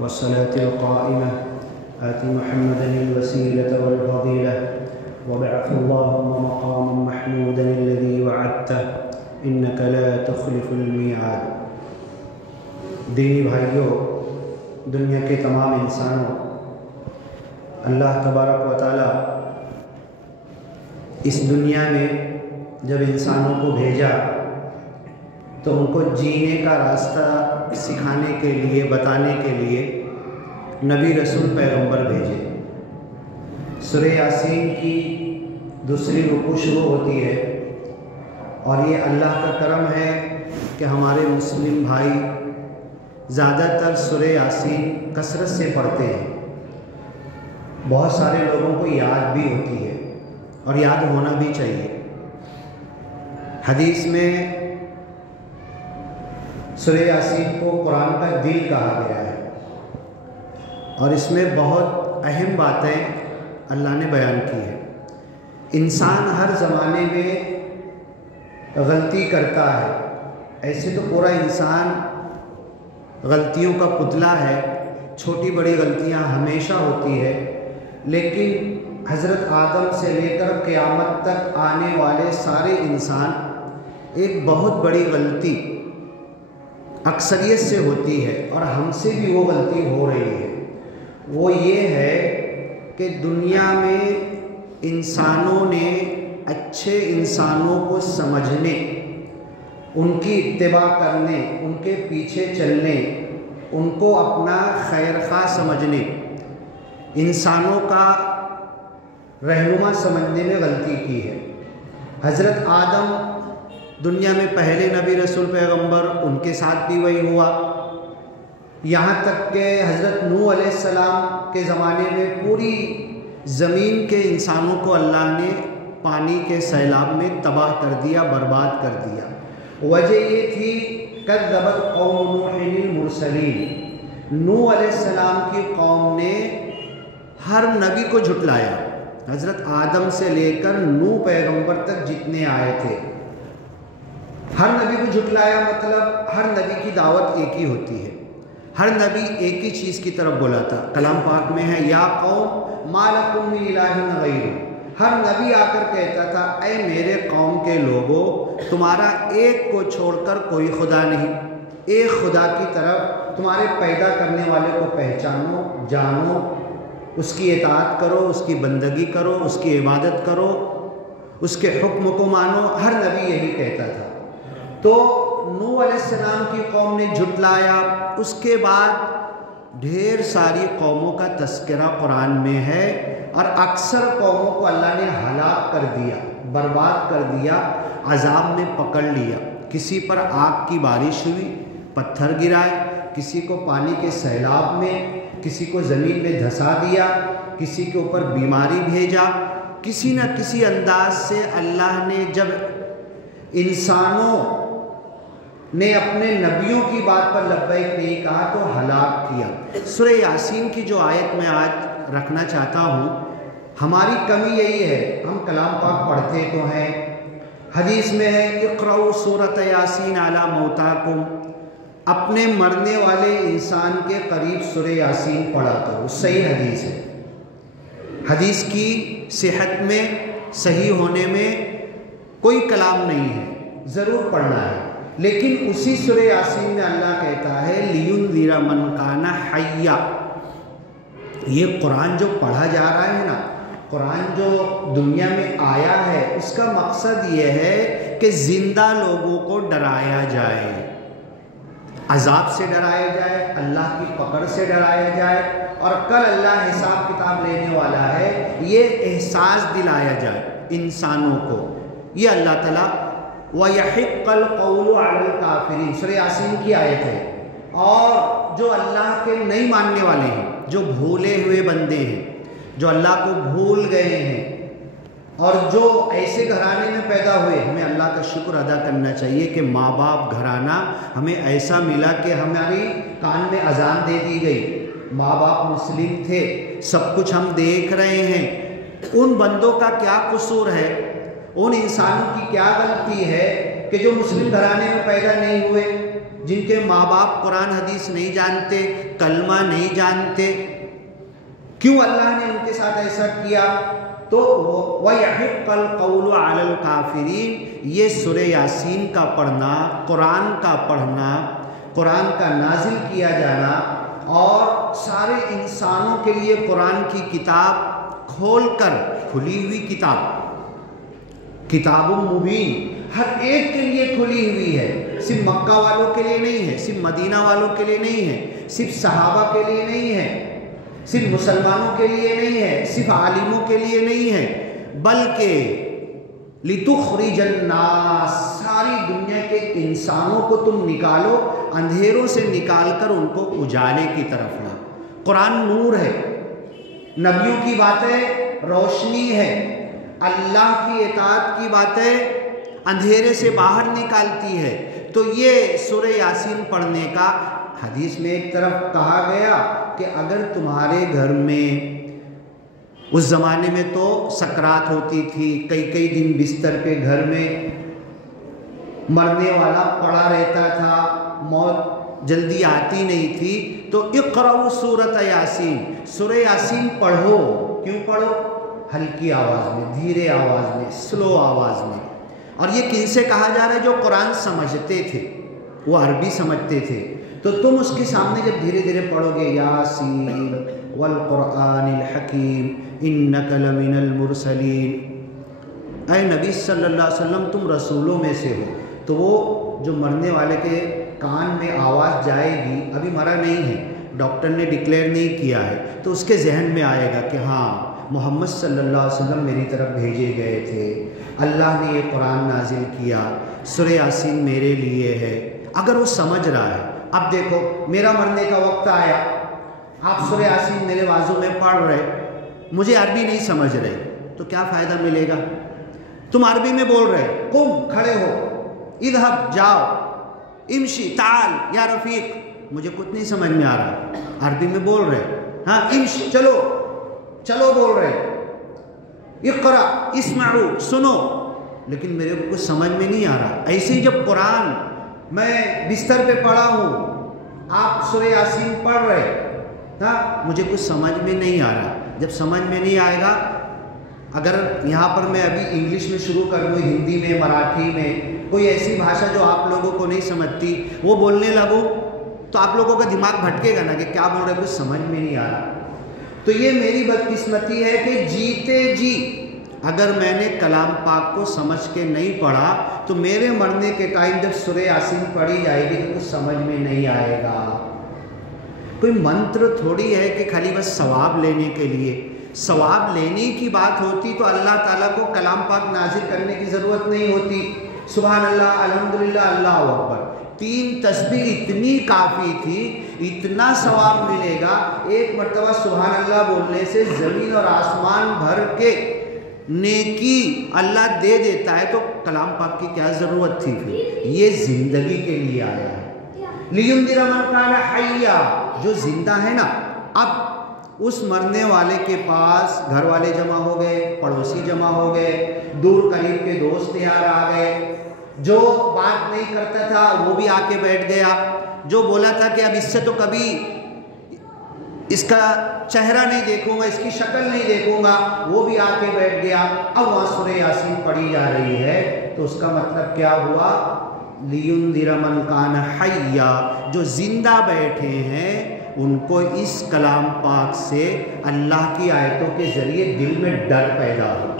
والصلاة القائمة آت محمدا الوسيلة والفضيلة وابعث اللهم مقاما محمودا الذي وعدته إنك لا تخلف الميعاد۔ دینی بھائیوں، دنیا کے تمام انسانوں، اللہ تبارک و تعالی اس دنیا میں جب انسانوں کو بھیجا تو ان کو جینے کا راستہ سکھانے کے لیے، بتانے کے لیے نبی رسول پیغمبر بھیجے۔ سورہ یاسین کی دوسری رکوع شروع ہوتی ہے، اور یہ اللہ کا کرم ہے کہ ہمارے مسلم بھائی زیادہ تر سورہ یاسین کثرت سے پڑھتے ہیں۔ بہت سارے لوگوں کو یاد بھی ہوتی ہے اور یاد ہونا بھی چاہیے۔ حدیث میں سورہ یاسین کو قرآن کا دل کہا گیا ہے، اور اس میں بہت اہم باتیں اللہ نے بیان کی ہے۔ انسان ہر زمانے میں غلطی کرتا ہے، ایسے تو پورا انسان غلطیوں کا پتلا ہے، چھوٹی بڑی غلطیاں ہمیشہ ہوتی ہے، لیکن حضرت آدم سے لے کر قیامت تک آنے والے سارے انسان ایک بہت بڑی غلطی اکثریت سے ہوتی ہے، اور ہم سے بھی وہ غلطی ہو رہی ہے۔ وہ یہ ہے کہ دنیا میں انسانوں نے اچھے انسانوں کو سمجھنے، ان کی اتباع کرنے، ان کے پیچھے چلنے، ان کو اپنا خیر خواہ سمجھنے، انسانوں کا رہنما سمجھنے میں غلطی کی ہے۔ حضرت آدم دنیا میں پہلے نبی رسول پیغمبر، ان کے ساتھ بھی وہی ہوا، یہاں تک کہ حضرت نوح علیہ السلام کے زمانے میں پوری زمین کے انسانوں کو اللہ نے پانی کے سیلاب میں تباہ کر دیا، برباد کر دیا۔ وجہ یہ تھی کذبت قوم نوح المرسلین، نوح علیہ السلام کی قوم نے ہر نبی کو جھٹلایا۔ حضرت آدم سے لے کر نوح پیغمبر تک جتنے آئے تھے، ہر نبی کو جھٹلایا۔ مطلب ہر نبی کی دعوت ایک ہی ہوتی ہے، ہر نبی ایک ہی چیز کی طرف بلاتا۔ کلام پاک میں ہے یا قوم ما لکم من الہ غیر، ہر نبی آ کر کہتا تھا اے میرے قوم کے لوگوں، تمہارا ایک کو چھوڑ کر کوئی خدا نہیں، ایک خدا کی طرف تمہارے پیدا کرنے والے کو پہچانو، جانو، اس کی اطاعت کرو، اس کی بندگی کرو، اس کی عبادت کرو، اس کے حکم کو مانو۔ ہر نبی یہی کہتا تھا۔ تو نوح علیہ السلام کی قوم نے جھٹلایا، اس کے بعد ڈھیر ساری قوموں کا تذکرہ قرآن میں ہے، اور اکثر قوموں کو اللہ نے ہلاک کر دیا، برباد کر دیا، عذاب میں پکڑ لیا۔ کسی پر آگ کی بارش ہوئی، پتھر گرائے، کسی کو پانی کے سیلاب میں، کسی کو زمین میں دھسا دیا، کسی کے اوپر بیماری بھیجا۔ کسی نہ کسی انداز سے اللہ نے جب انسانوں نے اپنے نبیوں کی بات پر لبیک نہیں کہا تو ہلاک کیا۔ سورہ یاسین کی جو آیت میں آج رکھنا چاہتا ہوں، ہماری کمی یہی ہے، ہم کلام پاک پڑھتے تو ہیں، حدیث میں ہے اقرؤوا سورۃ یاسین علی موتاکم، اپنے مرنے والے انسان کے قریب سورہ یاسین پڑھا کرو، صحیح حدیث ہے۔ حدیث کی صحت میں، صحیح ہونے میں کوئی کلام نہیں ہے، ضرور پڑھنا ہے، لیکن اسی سورہ یاسین میں اللہ کہتا ہے لِيُنذِرَ مَنْ كَانَ حَيًّا۔ یہ قرآن جو پڑھا جا رہا ہے نا، قرآن جو دنیا میں آیا ہے، اس کا مقصد یہ ہے کہ زندہ لوگوں کو ڈرایا جائے۔ عذاب سے ڈرایا جائے، اللہ کی پکڑ سے ڈرایا جائے، اور کل اللہ حساب کتاب لینے والا ہے، یہ احساس دلایا جائے انسانوں کو۔ یہ اللہ تعالیٰ وَيَحِقَّ الْقَوْلُ عَلَى الْكَافِرِينَ سورہ یاسین کی آیت ہے۔ اور جو اللہ کے نہیں ماننے والے ہیں، جو بھولے ہوئے بندے ہیں، جو اللہ کو بھول گئے ہیں، اور جو ایسے گھرانے میں پیدا ہوئے، ہمیں اللہ کا شکر ادا کرنا چاہیے کہ ماں باپ گھرانہ ہمیں ایسا ملا کہ ہماری کان میں اذان دے دی گئی، ماں باپ مسلم تھے، سب کچھ ہم دیکھ رہے ہیں۔ ان بندوں کا کیا قصور ہے، ان انسانوں کی کیا غلطی ہے کہ جو مسلم گھرانے میں پیدا نہیں ہوئے، جن کے ماں باپ قرآن حدیث نہیں جانتے، کلمہ نہیں جانتے، کیوں اللہ نے ان کے ساتھ ایسا کیا؟ تو وَيَحِقَّ الْقَوْلُ عَلَى الْكَافِرِينَ یہ سورہ یاسین کا پڑھنا، قرآن کا پڑھنا، قرآن کا نازل کیا جانا، اور سارے انسانوں کے لیے قرآن کی کتاب کھول کر، کھلی ہوئی کتاب مبین ہر ایک کے لیے کھلی ہوئی ہے، صرف مکہ والوں کے لیے نہیں ہے، صرف مدینہ والوں کے لیے نہیں ہے، صرف صحابہ کے لیے نہیں ہے، صرف مسلمانوں کے لیے نہیں ہے، صرف عالموں کے لیے نہیں ہے، بلکہ لِتُخْرِجَ النَّاسَ ساری دنیا کے انسانوں کو تم نکالو، اندھیروں سے نکال کر ان کو اجالے کی طرف لا۔ قرآن نور ہے، نبیوں کی باتیں روشنی ہے، اللہ کی اطاعت کی باتیں اندھیرے سے باہر نکالتی ہے۔ تو یہ سورہ یاسین پڑھنے کا حدیث میں ایک طرف کہا گیا کہ اگر تمہارے گھر میں، اس زمانے میں تو سکرات ہوتی تھی، کئی دن بستر پہ گھر میں مرنے والا پڑا رہتا تھا، موت جلدی آتی نہیں تھی، تو اقرأوا سورۃ یاسین سورہ یاسین پڑھو۔ کیوں پڑھو؟ ہلکی آواز میں، دھیرے آواز میں، سلو آواز میں۔ اور یہ کن سے کہا جا رہا ہے؟ جو قرآن سمجھتے تھے، وہ عربی سمجھتے تھے، تو تم اس کے سامنے جب دھیرے دھیرے پڑھو گے، یاسین والقرآن الحکیم انک لمن المرسلین، اے نبی صلی اللہ علیہ وسلم تم رسولوں میں سے ہو، تو وہ جو مرنے والے کے کان میں آواز جائے گی، ابھی مرا نہیں ہے، ڈاکٹر نے ڈکلیئر نہیں کیا ہے، تو اس کے ذہن میں آئے گا کہ ہاں محمد صلی اللہ علیہ وسلم میری طرف بھیجے گئے تھے، اللہ نے یہ قرآن نازل کیا، سورہ یاسین میرے لیے ہے۔ اگر وہ سمجھ رہا ہے، اب دیکھو میرا مرنے کا وقت آیا، آپ سورہ یاسین میرے بازو میں پڑھ رہے، مجھے عربی نہیں سمجھ رہے، تو کیا فائدہ ملے گا؟ تم عربی میں بول رہے، قم کھڑے ہو، اذهب جاؤ، امشی تعال یا رفیق، مجھے کچھ نہیں سمجھ میں آ رہا، عربی میں بول رہے، ہاں امشی چلو بول رہے، اقرا اسمعوا سنو، لیکن میرے کو کچھ سمجھ میں نہیں آ رہا۔ ایسے ہی جب قرآن میں بستر پہ پڑھا ہوں، آپ سورہ یاسین پڑھ رہے، ہاں مجھے کچھ سمجھ میں نہیں آ رہا، جب سمجھ میں نہیں آئے گا، اگر یہاں پر میں ابھی انگلش میں شروع کر دوں، ہندی میں، مراٹھی میں، کوئی ایسی بھاشا جو آپ لوگوں کو نہیں سمجھتی، وہ بولنے لگوں، تو آپ لوگوں کا دماغ بھٹکے گا نا کہ کیا بول رہے، کچھ سمجھ میں نہیں آ رہا۔ تو یہ میری بدقسمتی ہے کہ جیتے جی اگر میں نے کلام پاک کو سمجھ کے نہیں پڑھا، تو میرے مرنے کے ٹائم جب سورہ یاسین پڑھی جائے گی تو کچھ سمجھ میں نہیں آئے گا۔ کوئی منتر تھوڑی ہے کہ خالی بس ثواب لینے کے لیے، ثواب لینے کی بات ہوتی تو اللہ تعالیٰ کو کلام پاک نازل کرنے کی ضرورت نہیں ہوتی۔ سبحان اللہ، الحمدللہ، اللہ اکبر، 3 تسبیح اتنی کافی تھی، اتنا ثواب ملے گا، ایک مرتبہ سبحان اللہ بولنے سے زمین اور آسمان بھر کے نیکی اللہ دے دیتا ہے، تو کلام پاک کی کیا ضرورت تھی؟ پھر یہ زندگی کے لیے آیا ہے، لِيُنذِرَ مَن كَانَ حَيًّا، جو زندہ ہے نا۔ اب اس مرنے والے کے پاس گھر والے جمع ہو گئے، پڑوسی جمع ہو گئے، دور قریب کے دوست یار آ گئے، جو بات نہیں کرتا تھا وہ بھی آ کے بیٹھ گیا، جو بولا تھا کہ اب اس سے تو کبھی اس کا چہرہ نہیں دیکھوں گا، اس کی شکل نہیں دیکھوں گا، وہ بھی آ کے بیٹھ گیا۔ اب وہاں سورہ یاسین پڑھی جا رہی ہے، تو اس کا مطلب کیا ہوا؟ لِيُنذِرَ مَن كَانَ حَيًّا، جو زندہ بیٹھے ہیں ان کو اس کلام پاک سے اللہ کی آیتوں کے ذریعے دل میں ڈر پیدا ہو،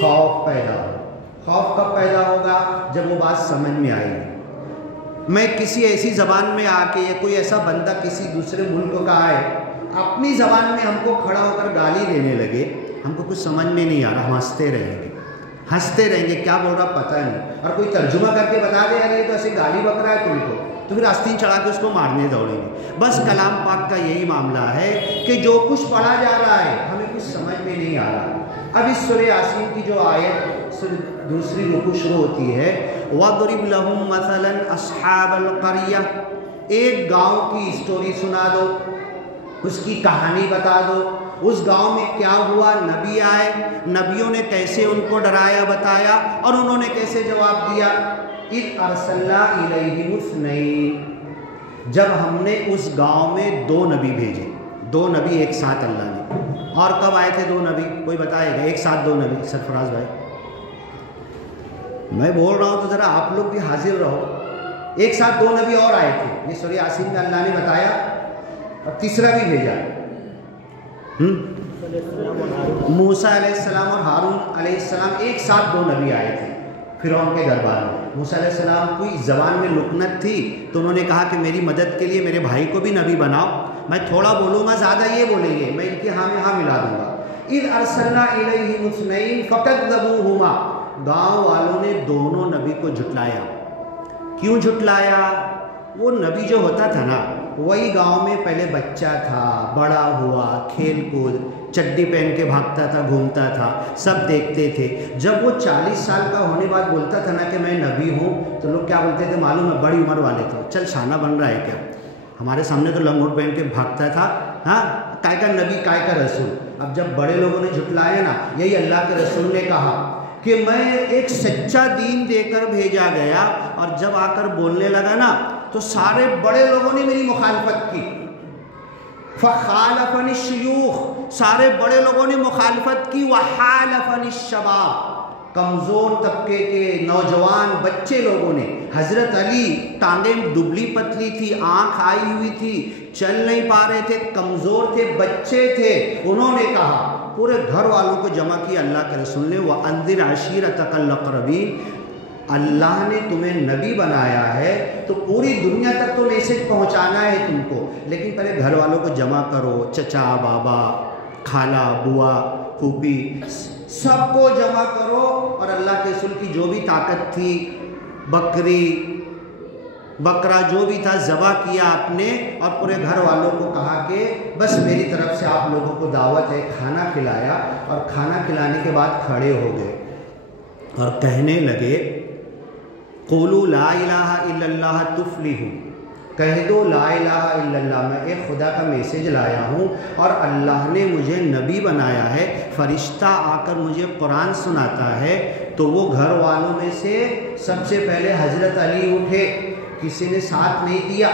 خوف پیدا ہو۔ خوف کب پیدا ہوگا؟ جب وہ بات سمجھ میں آئے گی۔ میں کسی ایسی زبان میں آ کے یا کوئی ایسا بندہ کسی دوسرے ملک کا آئے اپنی زبان میں ہم کو کھڑا ہو کر گالی دینے لگے، ہم کو کچھ سمجھ میں نہیں آ رہا، ہم ہنستے رہیں گے کیا بول رہا پتہ نہیں، اور کوئی ترجمہ کر کے بتا دے یار یہ تو ایسے گالی بک رہا ہے تم کو، تو پھر آستین چڑھا کے اس کو مارنے دوڑیں گے۔ بس کلام پاک کا یہی معاملہ ہے کہ جو کچھ پڑھا جا رہا ہے ہمیں کچھ سمجھ میں نہیں آ رہا۔ اب اس سورہ یاسین کی جو آیت دوسری رکوع شروع ہوتی ہے، وَضْرِبْ لَهُمْ مَثَلًا أَصْحَابَ الْقَرْيَةِ، ایک گاؤں کی اسٹوری سنا دو، اس کی کہانی بتا دو، اس گاؤں میں کیا ہوا، نبی آئے، نبیوں نے کیسے ان کو ڈرایا بتایا اور انہوں نے کیسے جواب دیا۔ اِذْ أَرْسَلْنَا إِلَيْهِمُ اثْنَيْنِ، جب ہم نے اس گاؤں میں 2 نبی بھیجے، 2 نبی ایک ساتھ اللہ نے۔ اور کب آئے تھے 2 نبی؟ کوئی بتائے گا؟ ایک ساتھ 2 نبی؟ سرفراز بھائی میں بول رہا ہوں تو ذرا آپ لوگ بھی حاضر رہو۔ ایک ساتھ 2 نبی اور آئے تھے، یہ سورہ یاسین میں اللہ نے بتایا، اور تیسرا بھی بھیجا، موسیٰ علیہ السلام اور ہارون علیہ السلام، ایک ساتھ 2 نبی آئے تھے فرعون کے دربار میں۔ موسیٰ علیہ السلام کوئی زبان میں لکنت تھی تو انہوں نے کہا کہ میری مدد کے لیے میرے بھائی کو بھی نبی بناؤ، میں تھوڑا بولوں گا زیادہ یہ بولیں گے، میں ان کے ہاں میں ہاں ملا دوں گا۔ اِذْ أَرْسَلْنَا إِلَيْهِمُ اثْنَيْنِ فَكَذَّبُوهُمَا، گاؤں والوں نے دونوں نبی کو جھٹلایا۔ کیوں جھٹلایا؟ وہ نبی جو ہوتا تھا نا وہی گاؤں میں پہلے بچہ تھا، بڑا ہوا، کھیل کود، چڈی پہن کے بھاگتا تھا، گھومتا تھا، سب دیکھتے تھے۔ جب وہ 40 سال کا ہونے بعد بولتا تھا نا کہ میں نبی ہوں تو لوگ کیا بولتے تھے معلوم ہے؟ بڑی عمر والے تھے، چل شانہ بن رہا ہے کیا، ہمارے سامنے تو لنگوٹ پہن کے بھاگتا تھا، ہاں کائے کا نبی کائے کا رسول۔ اب جب بڑے لوگوں نے جھٹلایا نا، یہی اللہ کے رسول نے کہا کہ میں ایک سچا دین دے کر بھیجا گیا، اور جب آ کر بولنے لگا نا تو سارے بڑے لوگوں نے میری مخالفت کی۔ فَخَالَفَنِ الشُّيُوخُ، سارے بڑے لوگوں نے مخالفت کی۔ وَحَالَفَنِ الشَّبَابُ، کمزور طبقے کے نوجوان بچے لوگوں نے۔ حضرت علی ٹانگیں دبلی پتلی تھی، آنکھ آئی ہوئی تھی، چل نہیں پا رہے تھے، کمزور تھے، بچے تھے، انہوں نے کہا، پورے گھر والوں کو جمع کیا اللہ کے رسول نے، وَأَنذِرْ عَشِيرَتَكَ الْأَقْرَبِينَ، اللہ نے تمہیں نبی بنایا ہے تو پوری دنیا تک تو میسج پہنچانا ہے تم کو، لیکن پہلے گھر والوں کو جمع کرو، چچا بابا خالہ بوا پھوپھی سب کو جمع کرو، اور اللہ کے رسول کی جو بھی طاقت تھی، بکری بکرا جو بھی تھا ذبح کیا آپ نے، اور پورے گھر والوں کو کہا کہ بس میری طرف سے آپ لوگوں کو دعوت ہے، کھانا کھلایا، اور کھانا کھلانے کے بعد کھڑے ہو گئے اور کہنے لگے قولوا لا الہ الا اللہ تفلحوا، کہہ دو لا الہ الا اللہ، میں ایک خدا کا میسیج لایا ہوں اور اللہ نے مجھے نبی بنایا ہے، فرشتہ آ کر مجھے قرآن سناتا ہے۔ تو وہ گھر والوں میں سے سب سے پہلے حضرت علی اٹھے، کسی نے ساتھ نہیں دیا،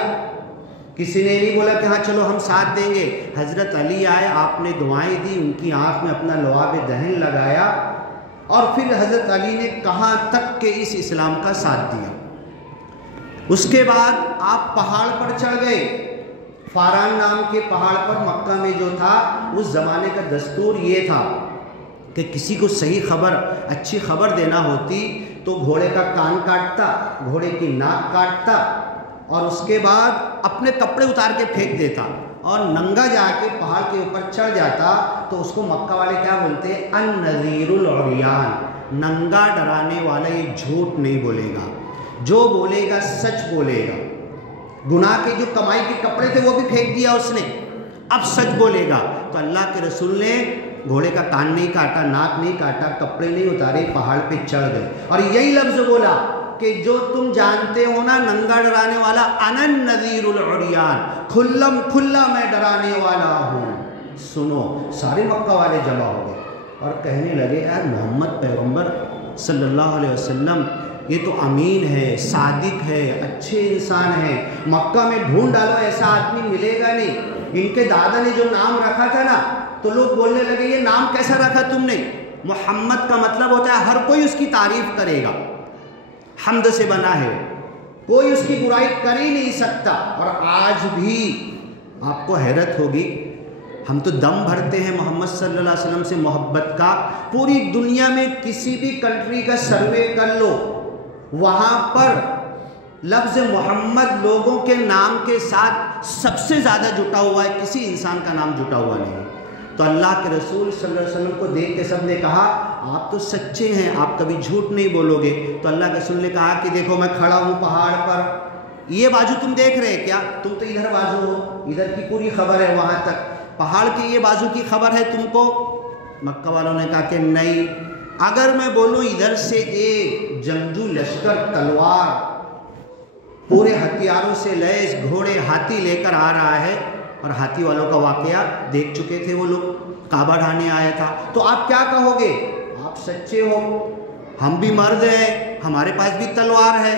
کسی نے نہیں بولا کہ ہاں چلو ہم ساتھ دیں گے، حضرت علی آئے، آپ نے دعائیں دی، ان کی آنکھ میں اپنا لعاب دہن لگایا، اور پھر حضرت علی نے کہاں تک کہ اس اسلام کا ساتھ دیا۔ اس کے بعد آپ پہاڑ پر چڑھ گئے، فاران نام کے پہاڑ پر، مکہ میں جو تھا اس زمانے کا دستور یہ تھا کہ کسی کو صحیح خبر، اچھی خبر دینا ہوتی تو گھوڑے کا کان کاٹتا، گھوڑے کی ناک کاٹتا، اور اس کے بعد اپنے کپڑے اتار کے پھینک دیتا، اور ننگا جا کے پہاڑ کے اوپر چڑھ جاتا، تو اس کو مکہ والے کیا بولتے؟ النذیر العریان، ننگا ڈرانے والا، یہ جھوٹ نہیں بولے گا، جو بولے گا سچ بولے گا۔ گناہ کے جو کمائی کے کپڑے تھے وہ بھی پھینک دیا اس نے، اب سچ بولے گا۔ تو اللہ کے رسول نے گھوڑے کا کان نہیں کاٹا، ناک نہیں کاٹا، کپڑے نہیں اتارے، پہاڑ پہ چڑھ گئے، اور یہی لفظ بولا کہ جو تم جانتے ہو نا ننگا ڈرانے والا، انا النذیر العریان، کھلم کھلا میں ڈرانے والا ہوں، سنو۔ سارے مکہ والے جمع ہو گئے اور کہنے لگے یار محمد پیغمبر صلی اللہ علیہ وسلم یہ تو امین ہے، صادق ہے، اچھے انسان ہیں، مکہ میں ڈھونڈ ڈالو ایسا آدمی ملے گا نہیں۔ ان کے دادا نے جو نام رکھا تھا نا تو لوگ بولنے لگے یہ نام کیسا رکھا تم نے؟ محمد کا مطلب ہوتا ہے ہر کوئی اس کی تعریف کرے گا، حمد سے بنا ہے، کوئی اس کی برائی کر ہی نہیں سکتا۔ اور آج بھی آپ کو حیرت ہوگی، ہم تو دم بھرتے ہیں محمد صلی اللہ علیہ وسلم سے محبت کا، پوری دنیا میں کسی بھی کنٹری کا سروے کر لو، وہاں پر لفظ محمد لوگوں کے نام کے ساتھ سب سے زیادہ جٹا ہوا ہے، کسی انسان کا نام جٹا ہوا نہیں۔ تو اللہ کے رسول صلی اللہ علیہ وسلم کو دیکھ کے سب نے کہا آپ تو سچے ہیں، آپ کبھی جھوٹ نہیں بولو گے۔ تو اللہ کے رسول نے کہا کہ دیکھو میں کھڑا ہوں پہاڑ پر، یہ بازو تم دیکھ رہے کیا؟ تم تو ادھر بازو ہو، ادھر کی پوری خبر ہے وہاں تک، پہاڑ کی یہ بازو کی خبر ہے تم کو؟ مکہ والوں نے کہا کہ نہیں، اگر میں بولوں ادھر سے ایک جنگجو لشکر تلوار پورے ہتھیاروں سے لیس گھوڑے ہاتھی لے کر آ رہا ہے، اور ہاتھی والوں کا واقعہ دیکھ چکے تھے وہ لوگ، کعبہ ڈھانے آیا تھا، تو آپ کیا کہو گے؟ آپ سچے ہو، ہم بھی مرد ہیں، ہمارے پاس بھی تلوار ہے،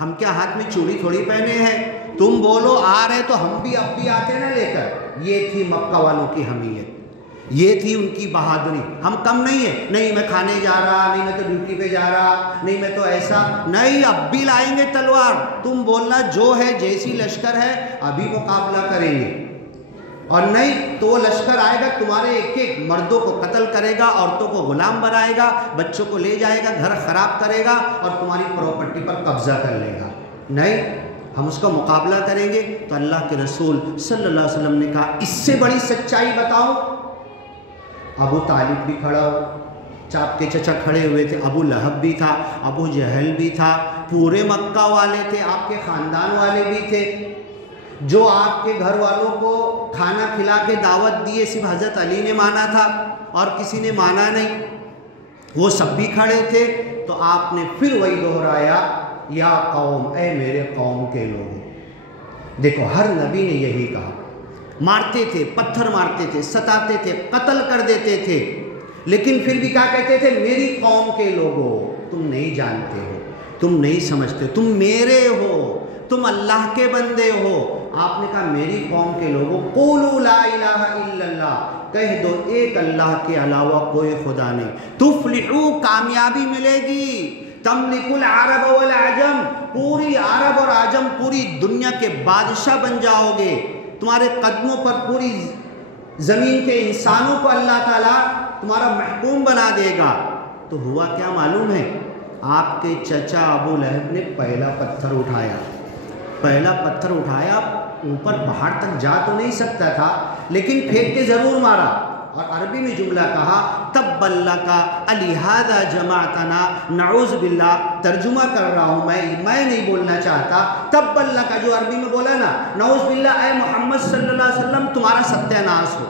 ہم کیا ہاتھ میں چوڑی تھوڑی پہنے ہیں؟ تم بولو آ رہے تو ہم بھی اب بھی آتے نہ لے کر۔ یہ تھی مکہ والوں کی حمیت، یہ تھی ان کی بہادری۔ ہم کم نہیں ہیں، نہیں میں کھانے جا رہا، نہیں میں تو ڈیوٹی پہ جا رہا، نہیں میں تو ایسا نہیں، اب بھی لائیں گے تلوار، تم بولنا جو ہے جیسی لشکر ہے ابھی مقابلہ کریں گے، اور نہیں تو وہ لشکر آئے گا تمہارے ایک ایک مردوں کو قتل کرے گا، عورتوں کو غلام بنائے گا، بچوں کو لے جائے گا، گھر خراب کرے گا اور تمہاری پراپرٹی پر قبضہ کر لے گا، نہیں ہم اس کا مقابلہ کریں گے۔ تو اللہ کے رسول صلی اللہ علیہ وسلم نے کہا اس سے بڑی سچائی بتاؤ؟ ابو طالب بھی کھڑا ہو، آپ کے چچا کھڑے ہوئے تھے، ابو لہب بھی تھا، ابو جہل بھی تھا، پورے مکہ والے تھے، آپ کے خاندان والے بھی تھے، جو آپ کے گھر والوں کو کھانا کھلا کے دعوت دیے صرف حضرت علی نے مانا تھا اور کسی نے مانا نہیں، وہ سب بھی کھڑے تھے۔ تو آپ نے پھر وہی دہرایا، یا قوم، اے میرے قوم کے لوگوں۔ دیکھو ہر نبی نے یہی کہا، مارتے تھے، پتھر مارتے تھے، ستاتے تھے، قتل کر دیتے تھے، لیکن پھر بھی کیا کہتے تھے؟ میری قوم کے لوگوں، تم نہیں جانتے ہو، تم نہیں سمجھتے، تم میرے ہو، تم اللہ کے بندے ہو۔ آپ نے کہا میری قوم کے لوگوں، قولوا لا الہ الا اللہ، کہہ دو ایک اللہ کے علاوہ کوئی خدا نہیں، تفلحوا، کامیابی ملے گی، تملک العرب والعجم، پوری عرب اور عجم پوری دنیا کے بادشاہ بن جاؤ گے، تمہارے قدموں پر پوری زمین کے انسانوں کو اللہ تعالیٰ تمہارا محکوم بنا دے گا۔ تو ہوا کیا معلوم ہے؟ آپ کے چچا ابو لہب نے پہلا پتھر اٹھایا، پہلا پتھر اٹھایا، اوپر پہاڑ تک جا تو نہیں سکتا تھا لیکن پھینک کے ضرور مارا، اور عربی میں جملہ کہا تب لک الہذا جمعتنا، نعوذ باللہ، ترجمہ کر رہا ہوں میں نہیں بولنا چاہتا، تب لک جو عربی میں بولا نا، نعوذ باللہ، اے محمد صلی اللہ علیہ وسلم تمہارا ستیہ ناش ہو،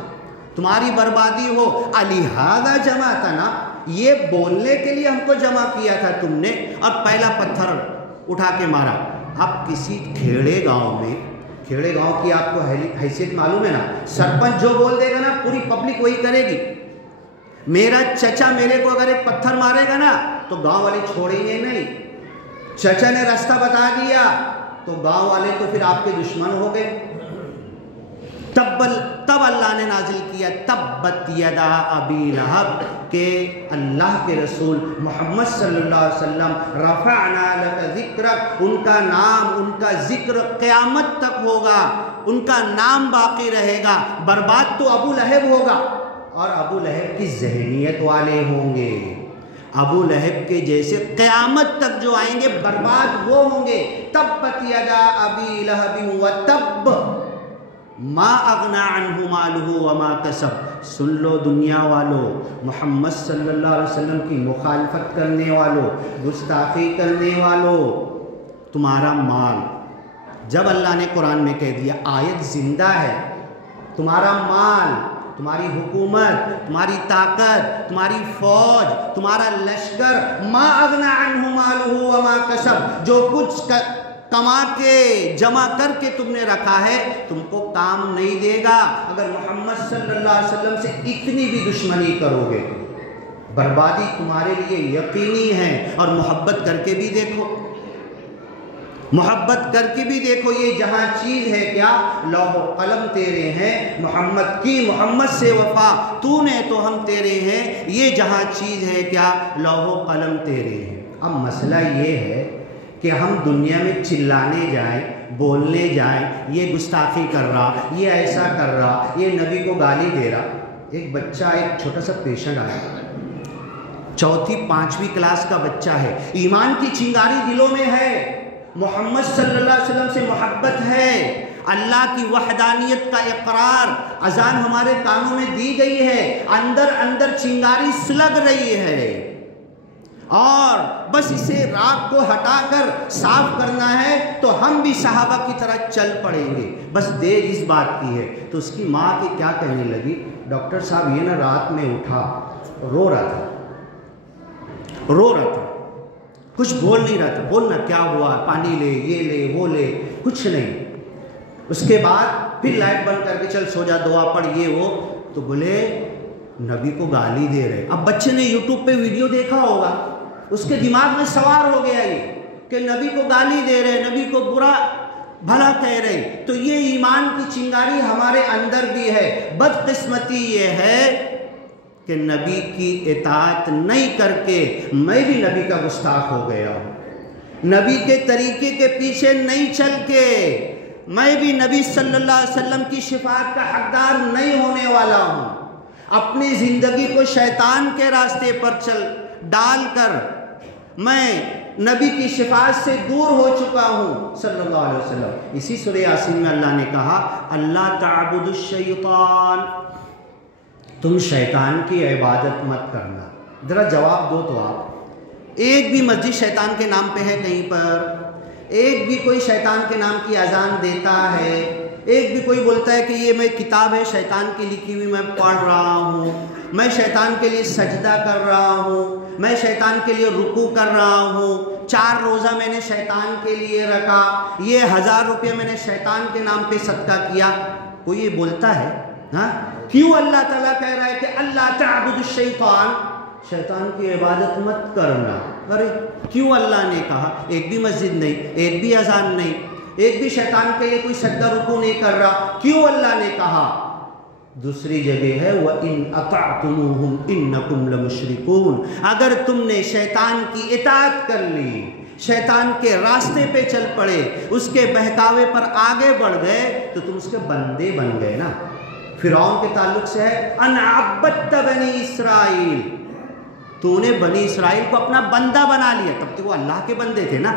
تمہاری بربادی ہو، الہذا جمعتنا، یہ بولنے کے لیے ہم کو جمع کیا تھا تم نے، اور پہلا پتھر اٹھا کے مارا۔ اب کسی کھیڑے گاؤں میں، کھیڑے گاؤں کی آپ کو حیثیت معلوم ہے نا، سرپنچ جو بول دے گا نا پوری پبلک وہی کرے گی۔ میرا چچا میرے کو اگر ایک پتھر مارے گا نا تو گاؤں والے چھوڑیں گے نہیں، چچا نے راستہ بتا دیا تو گاؤں والے تو پھر آپ کے دشمن ہو گئے۔ تب اللہ نے نازل کیا تبت یدا ابی لہب، کہ اللہ کے رسول محمد صلی اللہ علیہ وسلم رفعنا لک ذکرک، ان کا نام، ان کا ذکر قیامت تک ہوگا، ان کا نام باقی رہے گا۔ برباد تو ابو لہب ہوگا، اور ابو لہب کی ذہنیت والے ہوں گے، ابو لہب کے جیسے قیامت تک جو آئیں گے برباد وہ ہوں گے۔ تبت یدا ابی لہب وتب ما اغنا عنہ مالہ وما کسب۔ سن لو دنیا والو، محمد صلی اللہ علیہ وسلم کی مخالفت کرنے والو، گستاخی کرنے والو، تمہارا مال، جب اللہ نے قرآن میں کہہ دیا آیت زندہ ہے، تمہارا مال، تمہاری حکومت، تمہاری طاقت، تمہاری فوج، تمہارا لشکر، ما اغنا عنہ مالہ وما کسب، جو کچھ کما کے جمع کر کے تم نے رکھا ہے تم کو کام نہیں دے گا اگر محمد صلی اللہ علیہ وسلم سے اتنی بھی دشمنی کرو گے، بربادی تمہارے لیے یقینی ہے۔ اور محبت کر کے بھی دیکھو، محبت کر کے بھی دیکھو، یہ جہاں چیز ہے کیا، لوح و قلم تیرے ہیں، محمد کی، محمد سے وفا تو نے تو ہم تیرے ہیں، یہ جہاں چیز ہے کیا، لوح و قلم تیرے ہیں۔ اب مسئلہ یہ ہے کہ ہم دنیا میں چلانے جائیں، بولنے جائیں، یہ گستاخی کر رہا، یہ ایسا کر رہا، یہ نبی کو گالی دے رہا۔ ایک بچہ، ایک چھوٹا سا پیشنٹ آیا، 4th 5ویں کلاس کا بچہ ہے، ایمان کی چنگاری دلوں میں ہے، محمد صلی اللہ علیہ وسلم سے محبت ہے، اللہ کی وحدانیت کا اقرار اذان ہمارے کانوں میں دی گئی ہے، اندر اندر چنگاری سلگ رہی ہے، اور بس اسے راگ کو ہٹا کر صاف کرنا ہے تو ہم بھی صحابہ کی طرح چل پڑیں گے، بس دیر اس بات کی ہے۔ تو اس کی ماں کی کیا کہنے لگی، ڈاکٹر صاحب یہ نا رات میں اٹھا، رو رہا تھا، کچھ بول نہیں رہا تھا، بولنا کیا ہوا، پانی لے، یہ لے، وہ لے، کچھ نہیں۔ اس کے بعد پھر لائٹ بند کر کے چل سو جا، دعا پڑھ، یہ وہ، تو بولے نبی کو گالی دے رہے۔ اب بچے نے یوٹیوب پہ ویڈیو دیکھا ہوگا، اس کے دماغ میں سوار ہو گیا یہ کہ نبی کو گالی دے رہے، نبی کو برا بھلا کہہ رہے، تو یہ ایمان کی چنگاری ہمارے اندر بھی ہے۔ بدقسمتی یہ ہے کہ نبی کی اطاعت نہیں کر کے میں بھی نبی کا گستاخ ہو گیا ہوں، نبی کے طریقے کے پیچھے نہیں چل کے میں بھی نبی صلی اللہ علیہ وسلم کی شفاعت کا حقدار نہیں ہونے والا ہوں، اپنی زندگی کو شیطان کے راستے پر چل ڈال کر میں نبی کی شفاعت سے دور ہو چکا ہوں صلی اللہ علیہ وسلم۔ اسی سورہ یاسین میں اللہ نے کہا اللہ تعبد الشیطان، تم شیطان کی عبادت مت کرنا۔ ذرا جواب دو تو آپ، ایک بھی مسجد شیطان کے نام پہ ہے کہیں پر؟ ایک بھی کوئی شیطان کے نام کی اذان دیتا ہے؟ ایک بھی کوئی بولتا ہے کہ یہ میں کتاب ہے شیطان کی لکھی ہوئی، میں پڑھ رہا ہوں، میں شیطان کے لیے سجدہ کر رہا ہوں، میں شیطان کے لیے رکوع کر رہا ہوں، 4 روزہ میں نے شیطان کے لیے رکھا، یہ 1000 روپے میں نے شیطان کے نام پہ صدقہ کیا؟ کوئی یہ بولتا ہے؟ ہاں، کیوں اللہ تعالیٰ کہہ رہا ہے کہ اللہ تعبد الشیطان، شیطان کی عبادت مت کرنا؟ ارے کیوں اللہ نے کہا؟ ایک بھی مسجد نہیں، ایک بھی اذان نہیں، ایک بھی شیطان کے لیے کوئی سجدہ رکوع نہیں کر رہا، کیوں اللہ نے کہا؟ دوسری جگہ ہے وَإِنْ أَطَعْتُمُوهُمْ إِنَّكُمْ لَمُشْرِكُونَ، اگر تم نے شیطان کی اطاعت کر لی، شیطان کے راستے پہ چل پڑے، اس کے بہکاوے پر آگے بڑھ گئے، تو تم اس کے بندے بن گئے نا۔ فرعون کے تعلق سے ہے ان عبدت بنی اسرائیل، تو نے بنی اسرائیل کو اپنا بندہ بنا لیا، تب تو وہ اللہ کے بندے تھے نا۔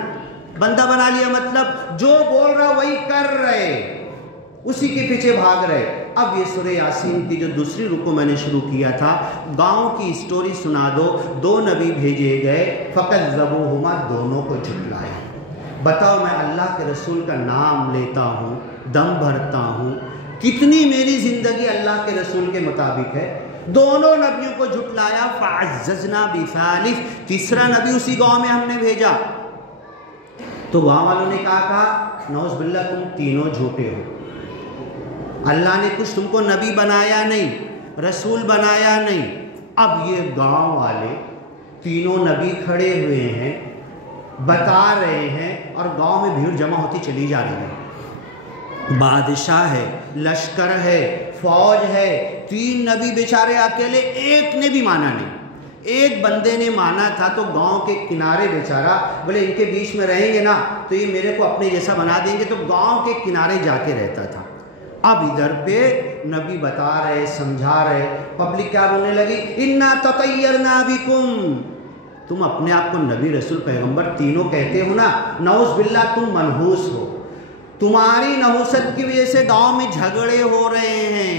بندہ بنا لیا مطلب جو بول رہا وہی کر رہے، اسی کے پیچھے بھاگ رہے۔ اب یہ سورہ یاسین کی جو دوسری رکوع میں نے شروع کیا تھا، گاؤں کی سٹوری سنا دو، 2 نبی بھیجے گئے، فَكَذَّبُوهُمَا، دونوں کو جھٹلایا۔ بتاؤ میں اللہ کے رسول کا نام لیتا ہوں، دم بھرتا ہوں، کتنی میری زندگی اللہ کے رسول کے مطابق ہے، دونوں نبیوں کو جھٹلایا۔ فَعَزَّزْنَا بِثَالِثٍ، تیسرا نبی اسی گاؤں میں ہم نے بھیجا، تو گاؤں والوں نے کہا نعوذ باللہ تم تینوں جھوٹے ہو، اللہ نے کچھ تم کو نبی بنایا نہیں، رسول بنایا نہیں۔ اب یہ گاؤں والے تینوں نبی کھڑے ہوئے ہیں، بتا رہے ہیں، اور گاؤں میں بھیڑ جمع ہوتی چلی جا رہی ہے، بادشاہ ہے، لشکر ہے، فوج ہے، 3 نبی بیچارے اکیلے، ایک نے بھی مانا نہیں۔ ایک بندے نے مانا تھا تو گاؤں کے کنارے بیچارہ بولے ان کے بیچ میں رہیں گے نا تو یہ میرے کو اپنے جیسا بنا دیں گے، تو گاؤں کے کنارے جا کے رہتا تھا۔ اب ادھر پہ نبی بتا رہے، سمجھا رہے، پبلک کیا بولنے لگی، اِنَّا تَطَيَّرْنَا بِكُمْ، تم اپنے آپ کو نبی رسول پیغمبر تینوں کہتے ہو نا، نعوذ باللہ تم منحوس ہو، تمہاری نحوست کی وجہ سے گاؤں میں جھگڑے ہو رہے ہیں۔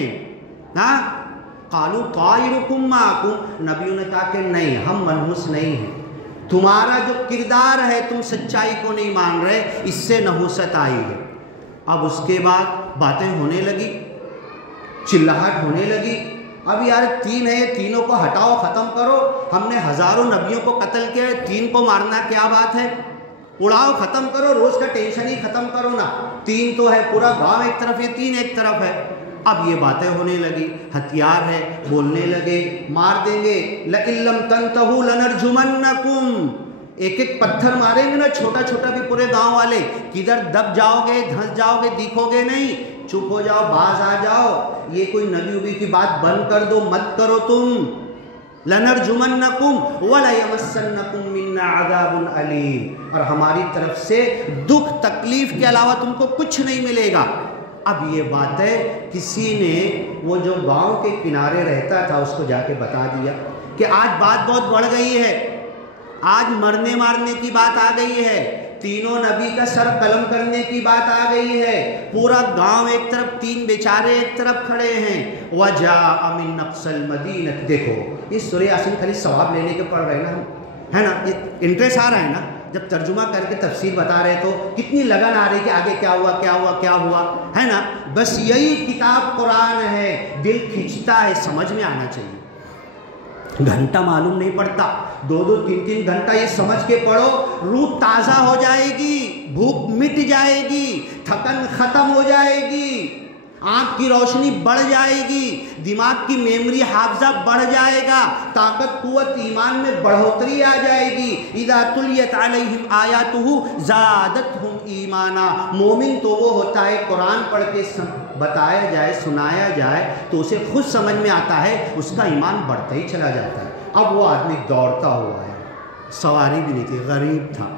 ہاں، قالوا طائرکم معکم، نبیوں نے کہا کہ نہیں، ہم منحوس نہیں ہیں، تمہارا جو کردار ہے تم سچائی کو نہیں مان رہے، اس سے نحوست آئی ہے۔ اب اس کے بعد باتیں ہونے لگی، چلاہٹ ہونے لگی، اب یار 3 ہے، تینوں کو ہٹاؤ، ختم کرو، ہم نے ہزاروں نبیوں کو قتل کیا، 3 کو مارنا کیا بات ہے، اڑاؤ، ختم کرو، روز کا ٹینشن ہی ختم کرو نا، 3 تو ہے، پورا گاؤں ایک طرف ہے، 3 ایک طرف ہے۔ اب یہ باتیں ہونے لگی، ہتھیار ہے، بولنے لگے مار دیں گے، لَئِن لَّمْ تَنْتَهُوا لَنَرْجُمَنَّكُمْ، ایک ایک پتھر ماریں گے نا، چھوٹا چھوٹا بھی، پورے گاؤں والے، کدھر دب جاؤ گے، دھنس جاؤ گے، دکھو گے نہیں، چپ ہو جاؤ، باز آ جاؤ، یہ کوئی نبی وبی کی بات بند کر دو، مت کرو تم، لَنَرْجُمَنَّكُمْ وَلَيَمَسَّنَّكُمْ مِنَّا عَذَابٌ أَلِيمٌ، اور ہماری طرف سے دکھ تکلیف کے علاوہ تم کو کچھ نہیں ملے گا۔ اب یہ بات ہے کسی نے وہ جو گاؤں کے کنارے رہتا تھا اس کو جا کے بتا دیا کہ آج بات بہت بڑھ گئی ہے، آج مرنے مارنے کی بات آ گئی ہے، تینوں نبی کا سر قلم کرنے کی بات آ گئی ہے. پورا گاؤں ایک طرف، تین بیچارے ایک طرف کھڑے ہیں. وَجَاءَ مِنْ أَقْصَى الْمَدِينَةِ. دیکھو یہ سورہ یاسین خالی ثواب لینے کے پڑھ رہے ہیں نا، ہے نا، یہ انٹرسٹ آ رہا ہے نا. جب ترجمہ کر کے تفسیر بتا رہے تو کتنی لگن آ رہی کہ آگے کیا ہوا کیا ہوا کیا ہوا، ہے نا. بس یہی کتاب قرآن ہے، دل کھینچتا ہے، سمجھ میں آنا چاہیے. گھنٹہ معلوم نہیں پڑتا، 2-2 3-3 گھنٹہ یہ سمجھ کے پڑھو، روح تازہ ہو جائے گی، بھوک مٹ جائے گی، تھکن ختم ہو جائے گی، آنکھ کی روشنی بڑھ جائے گی، دماغ کی میموری حافظہ بڑھ جائے گا، طاقت قوت ایمان میں بڑھوتری آ جائے گی. اذا تلیت علیہم آیاتہ زادتہم ایمانا. مومن تو وہ ہوتا ہے قرآن پڑھ کے بتایا جائے، سنایا جائے تو اسے خود سمجھ میں آتا ہے، اس کا ایمان بڑھتا ہی چلا جاتا ہے. اب وہ آدمی دوڑتا ہوا ہے، سواری بھی نہیں تھی، غریب تھا،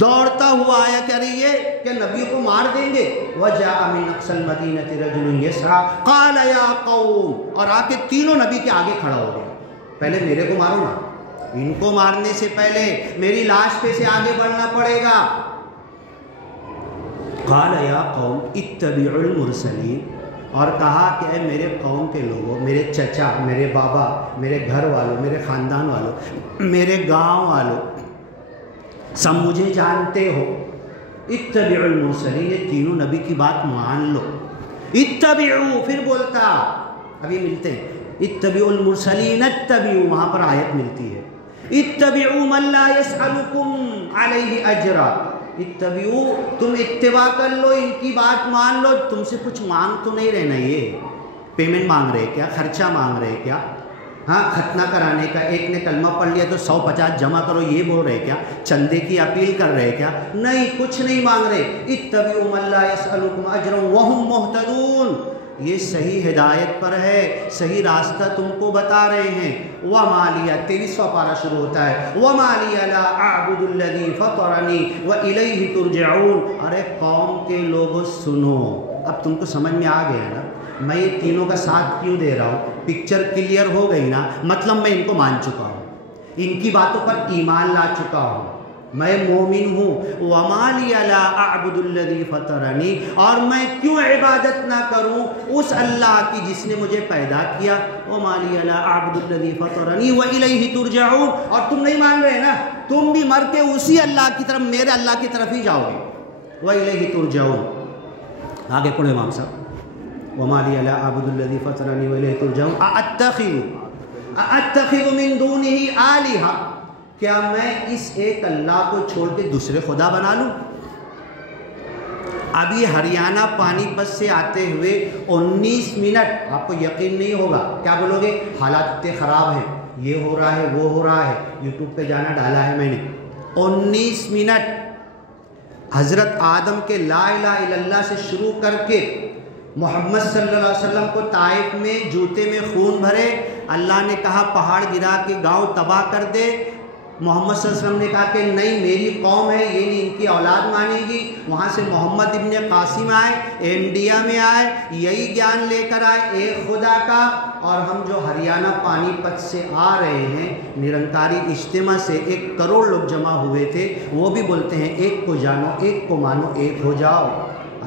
دوڑتا ہوا آیا، کہہ رہی ہے کہ نبی کو مار دیں گے. وَجَاءَ مِنْ أَقْصَى الْمَدِينَةِ رَجُلٌ يَسْعَىٰ قَالَ يَا قَوْمِ. اور آ کے تینوں نبی کے آگے کھڑا ہو گیا. پہلے میرے کو مارو نا، ان کو مارنے سے پہلے میری لاش پہ سے آگے بڑھنا پڑے گا. قَالَ يَا قَوْمِ اتَّبِعُوا الْمُرْسَلِينَ. اور کہا کہ اے میرے قوم کے لوگوں، میرے چچا، میرے بابا، میرے گھر والوں، میرے خاندان والوں، میرے گاؤں والوں، سب مجھے جانتے ہو. اتبعوا المرسلین، یہ تینوں نبی کی بات مان لو. اتبعوا، پھر بولتا، ابھی ملتے ہیں، اتبعوا المرسلین، اتبعوا، وہاں پر آیت ملتی ہے، اتبعوا من لا يسألكم علیہ اجرا. اتبعوا، تم اتباع کر لو، ان کی بات مان لو. تم سے کچھ مانگ تو نہیں رہنا، یہ پیمنٹ مانگ رہے کیا، خرچہ مانگ رہے کیا، ہاں ختنہ کرانے کا، ایک نے کلمہ پڑھ لیا تو 150 جمع کرو، یہ بول رہے کیا، چندے کی اپیل کر رہے کیا؟ نہیں، کچھ نہیں مانگ رہے. اتبعوا من لا يسألكم اجرا وهم مهتدون. یہ صحیح ہدایت پر ہے، صحیح راستہ تم کو بتا رہے ہیں. وما لی، 23واں پارہ شروع ہوتا ہے، وما لی لا اعبد الذی فطرنی والیہ ترجعون. ارے قوم کے لوگوں سنو، اب تم کو سمجھ میں آ گیا نا میں یہ تینوں کا ساتھ کیوں دے رہا ہوں. پکچر کلیئر ہو گئی نا، مطلب میں ان کو مان چکا ہوں، ان کی باتوں پر ایمان لا چکا ہوں، میں مومن ہوں. وما لی لا اعبد الذی فطرنی، اور میں کیوں عبادت نہ کروں اس اللہ کی جس نے مجھے پیدا کیا. وما لی لا اعبد الذی فطرنی والیہ ترجعون. اور تم نہیں مان رہے نا، تم بھی مر کے اسی اللہ کی طرف، میرے اللہ کی طرف ہی جاؤ گے. والیہ ترجعون. آگے پڑھو امام صاحب. وما لی لا اعبد الذی فطرنی والیہ ترجعون. ااتخذ من دونہ آلہہ. کیا میں اس ایک اللہ کو چھوڑ کے دوسرے خدا بنا لوں؟ ابھی ہریانہ پانی پت سے آتے ہوئے 19 منٹ، آپ کو یقین نہیں ہوگا، کیا بولو گے؟ حالات اتنے خراب ہیں، یہ ہو رہا ہے، وہ ہو رہا ہے. یوٹیوب پہ جانا ڈالا ہے میں نے. 19 منٹ حضرت آدم کے لا الہ الا اللہ سے شروع کر کے محمد صلی اللہ علیہ وسلم کو طائف میں جوتے میں خون بھرے، اللہ نے کہا پہاڑ گرا کے گاؤں تباہ کر دے. محمد صلی اللہ علیہ وسلم نے کہا کہ نہیں، میری قوم ہے، یہ نہیں ان کی اولاد مانے گی. وہاں سے محمد ابن قاسم آئے، انڈیا میں آئے، یہی گیان لے کر آئے ایک خدا کا. اور ہم جو ہریانہ پانی پت سے آ رہے ہیں، نرنکاری اجتماع سے 1 کروڑ لوگ جمع ہوئے تھے، وہ بھی بولتے ہیں ایک کو جانو، ایک کو مانو، ایک ہو جاؤ.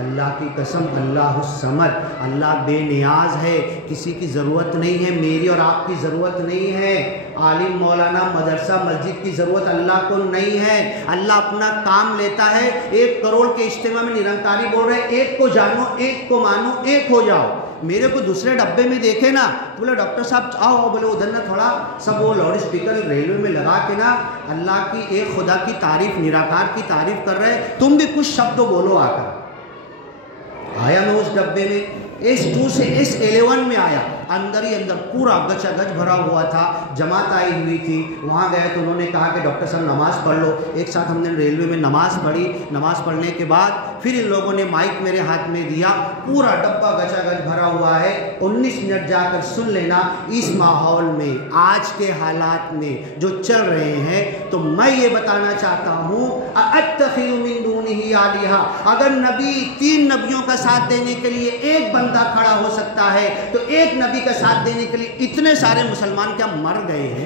اللہ کی قسم، اللہ الصمد، اللہ بے نیاز ہے، کسی کی ضرورت نہیں ہے، میری اور آپ کی ضرورت نہیں ہے، عالم مولانا مدرسہ مسجد کی ضرورت اللہ کو نہیں ہے. اللہ اپنا کام لیتا ہے. 1 کروڑ کے اجتماع میں نرنکاری بول رہے ہیں ایک کو جانو، ایک کو مانو، ایک ہو جاؤ. میرے کو دوسرے ڈبے میں دیکھے نا، بولے ڈاکٹر صاحب آؤ، بولے ادھر نا تھوڑا سب وہ لاؤڈ اسپیکر ریلوے میں لگا کے نا اللہ کی ایک خدا کی تعریف، نراکار کی تعریف کر رہے، تم بھی کچھ شبد بولو. آ کر آیا میں اس ڈبے میں، S2 سے S11 میں آیا، اندر ہی اندر پورا گچا گچ بھرا ہوا تھا. جماعت آئی ہوئی تھی، وہاں گئے تو انہوں نے کہا کہ ڈاکٹر صاحب نماز پڑھ لو. ایک ساتھ ہم نے ریلوے میں نماز پڑھی. نماز پڑھنے کے بعد پھر ان لوگوں نے مائک میرے ہاتھ میں دیا، پورا ڈبہ گچا گچ بھرا ہوا ہے. 19 منٹ جا کر سن لینا. اس ماحول میں، آج کے حالات میں جو چل رہے ہیں، تو میں یہ بتانا چاہتا ہوں اتخذ من دونہ آلہہ. اگر نبی 3 نبیوں کا ساتھ دینے کے لیے ایک بندہ کھڑا ہو سکتا ہے، تو ایک نبی کا ساتھ دینے کے لیے اتنے سارے مسلمان کیا مر گئے ہیں؟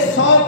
100